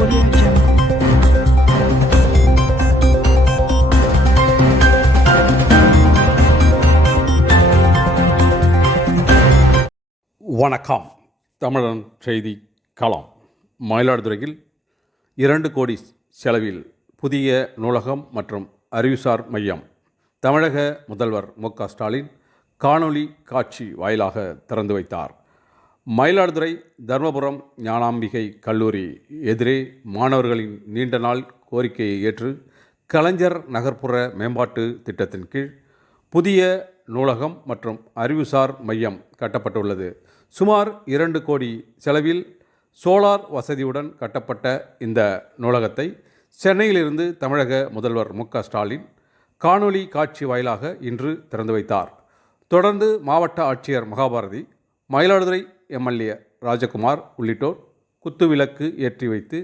Audio Jungle. வணக்கம். தமிழன் செய்தி களம். மயிலாடுதுறையில் இரண்டு கோடி செலவில் புதிய நூலகம் மற்றும் அறிவுசார் மையம். தமிழக முதல்வர் மு க ஸ்டாலின் காணொளி காட்சி வாயிலாக திறந்து வைத்தார். மயிலாடுதுறை தர்மபுரம் ஞானாம்பிகை கல்லூரி எதிரே மாணவர்களின் நீண்ட நாள் கோரிக்கையை ஏற்று கலைஞர் நகர்ப்புற மேம்பாட்டு திட்டத்தின் கீழ் புதிய நூலகம் மற்றும் அறிவுசார் மையம் கட்டப்பட்டுள்ளது. சுமார் இரண்டு கோடி செலவில் சோலார் வசதியுடன் கட்டப்பட்ட இந்த நூலகத்தை சென்னையிலிருந்து தமிழக முதல்வர் மு ஸ்டாலின் காணொளி காட்சி வாயிலாக இன்று திறந்து வைத்தார். தொடர்ந்து மாவட்ட ஆட்சியர் மகாபாரதி மயிலாடுதுறை எம்எல்ஏ ராஜகுமார் உள்ளிட்டோர் குத்துவிளக்கு ஏற்றி வைத்து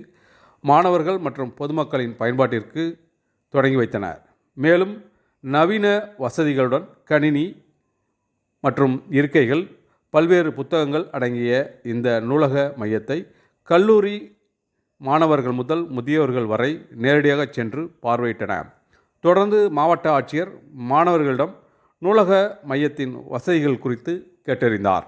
மாணவர்கள் மற்றும் பொதுமக்களின் பயன்பாட்டிற்கு தொடங்கி வைத்தனர். மேலும் நவீன வசதிகளுடன் கணினி மற்றும் இருக்கைகள் பல்வேறு புத்தகங்கள் அடங்கிய இந்த நூலக மையத்தை கல்லூரி மாணவர்கள் முதல் முதியவர்கள் வரை நேரடியாக சென்று பார்வையிட்டன. தொடர்ந்து மாவட்ட ஆட்சியர் மாணவர்களிடம் நூலக மையத்தின் வசதிகள் குறித்து கேட்டறிந்தார்.